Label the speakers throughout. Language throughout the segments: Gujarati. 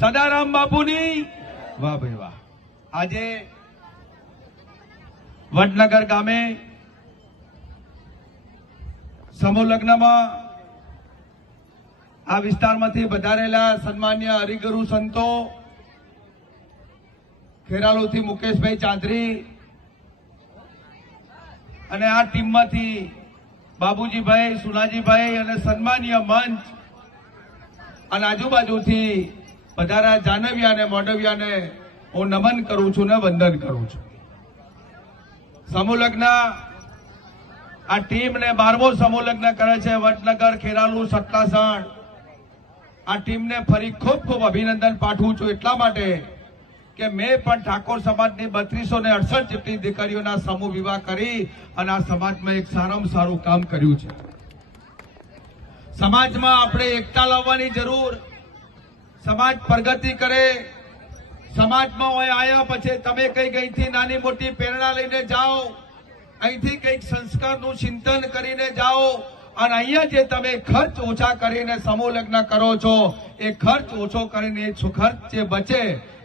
Speaker 1: સદારામ બાપુની. વાહ ભાઈ વાહ. આજે વડનગર ગામે સમૂહ લગ્નમાં આ વિસ્તારમાંથી વધારેલા સન્માન્ય હરિગુરુ સંતો, ખેરાલુથી મુકેશભાઈ ચાંદરી અને આ ટીમમાંથી બાબુજીભાઈ, સુનાજીભાઈ અને સન્માનીય મંચ અને આજુબાજુથી વધારા જાનવિયા અને મોડવિયાને હું નમન કરું છું ને વંદન કરું છું. સમૂહ આ ટીમને બારમો સમૂહલગ્ન કરે છે, વડનગર, ખેરાલુ સટલાસણ આ ટીમને ફરી ખૂબ ખૂબ અભિનંદન પાઠવું છું એટલા માટે કે મેં પણ ઠાકોર સમાજની બત્રીસો ને અડસઠ જેટલી દીકરીઓના સમૂહ વિવાહ કરી અને આ સમાજમાં એક સારામાં સારું કામ કર્યું છે. સમાજમાં આપણે એકતા લાવવાની જરૂર સમાજ પ્રગતિ કરે, સમાજમાં હોય આવ્યા પછી તમે કઈ અહીંથી નાની મોટી પ્રેરણા લઈને જાઓ, અહીંથી કંઈક સંસ્કારનું ચિંતન કરીને જાઓ, અને અહીંયા જે તમે ખર્ચ ઓછા કરીને સમૂહ લગ્ન કરો છો, એ ખર્ચ ઓછો કરીને ખર્ચ જે બચે,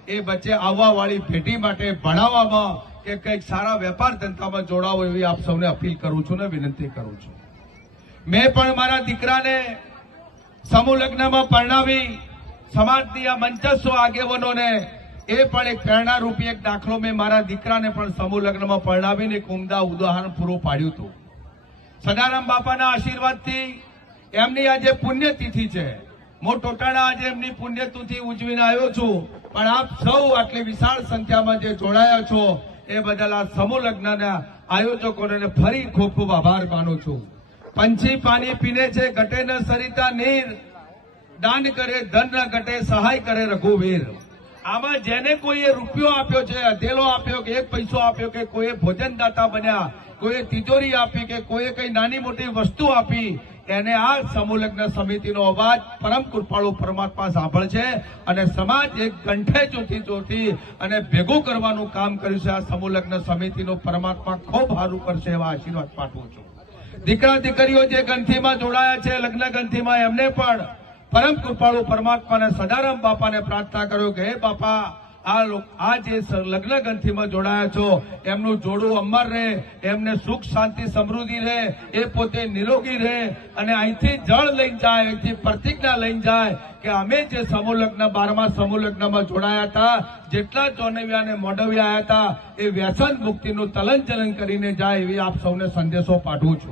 Speaker 1: એ બચે આવવા વાળી પેઢી માટે ભણાવવામાં કે કંઈક સારા વેપાર ધંધામાં જોડાવો એવી આપ સૌને અપીલ કરું છું ને વિનંતી કરું છું. મેં પણ મારા દીકરાને સમૂહ લગ્નમાં પરણાવી સમાજની આ મંચસ્વ આગેવાનોને એ પણ એક પ્રેરણારૂપી એક દાખલો મેં મારા દીકરાને પણ સમૂહ લગ્નમાં પરણાવીને એક ઉમદા ઉદાહરણ પૂરું પાડ્યું હતું. સદારામ બાપાના આશીર્વાદથી એમની આજે પુણ્યતિથિ છે. હું ટોટાણા આજે એમની પુણ્યતિથિ ઉજવીને આવ્યો છું. પણ આપ સૌ આટલી વિશાળ સંખ્યામાં જે જોડાયા છો, એ બદલ આ સમૂહ લગ્નના આયોજકોને ફરી ખૂબ ખૂબ આભાર માનું છું. પંછી પાણી પીને છે, ઘટે ન સરિતા નીર. દાન કરે, ધન ન ઘટે, સહાય કરે રઘુવીર. આમાં જેને કોઈએ રૂપિયો આપ્યો છે અધેલો આપ્યો કે એક પૈસો આપ્યો કે કોઈએ ભોજનદાતા બન્યા, કોઈએ તિજોરી આપી કે કોઈએ કઈ નાની મોટી વસ્તુ આપી, એને આ સમૂહલગ્ન સમિતિનો અવાજ પરમ કૃપાળુ પરમાત્મા સાંભળશે અને સમાજ એક કંઠે ચોથી ચોથી અને ભેગું કરવાનું કામ કર્યું છે આ સમૂહલગ્ન સમિતિનો. પરમાત્મા ખૂબ સારું કરશે એવા આશીર્વાદ પાઠવું છું. દીકરા દીકરીઓ જે ગંથીમાં જોડાયા છે લગ્ન ગંથીમાં એમને પણ પરમ કૃપાળુ પરમાત્માને, સદારામ બાપાને પ્રાર્થના કર્યો કે, હે બાપા, આ જે લગ્ન ગ્રંથિમાં જોડાયા છો, એમનું જોડું અમર રહે, એમને સુખ, શાંતિ, સમૃદ્ધિ રહે, એ પોતે નિરોગી રહે અને અહીંથી જળ લઈને જાય, અહીંથી પ્રતિજ્ઞા લઈને જાય કે અમે જે સમૂહ લગ્ન બારમા સમૂહ લગ્નમાં જોડાયા હતા, જેટલા ચોનવ્યાને મોડવિયા હતા, એ વ્યસન મુક્તિનું તલન ચલન કરીને જાય એવી આપ સૌને સંદેશો પાઠવું છું.